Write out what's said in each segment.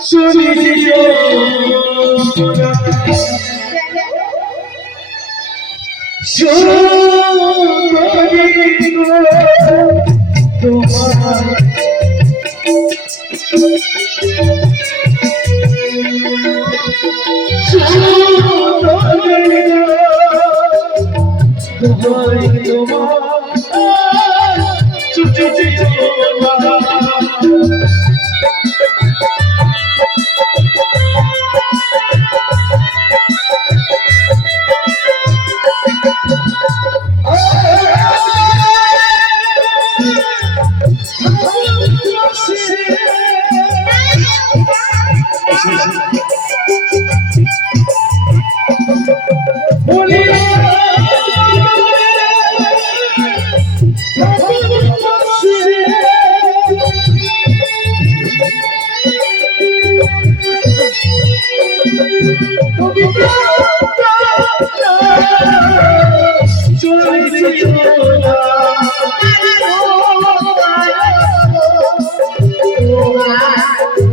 শুনিও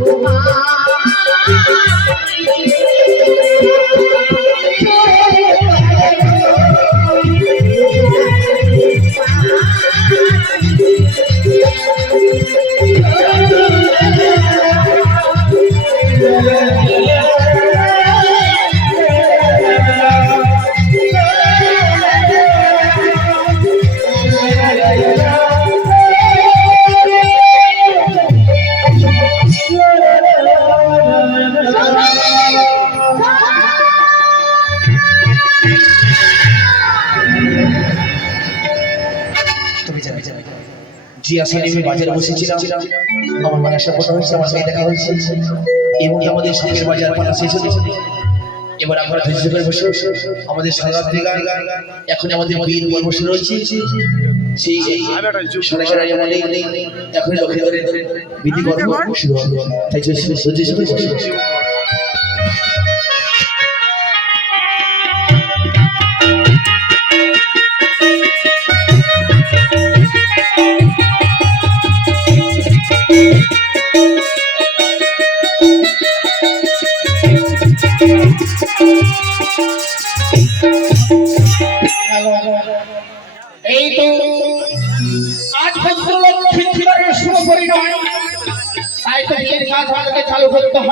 তোমার যে আসলে আমি বাজারে বসেছিলাম আমার মনে আশা কথা হয়েছে আমার সাথে দেখা হয়েছে এবং আমাদের শখের বাজার পালা শেষ হয়েছে এবার আমরা ধৈর্য করে বসে আমাদের সারারাত্রি গান এখন আমাদের বিয়ের কর্মসূচি রয়েছে সেই সরাসরি আমাদের এখন লক্ষ্য করে বিধি কর্ম শুরু হবে তাই ধৈর্য করে বসে এই তো আজ ভদ্রলোক শুভ পরিণয় তাই তো বিয়ের কাজ আমাকে চালু করতে হবে।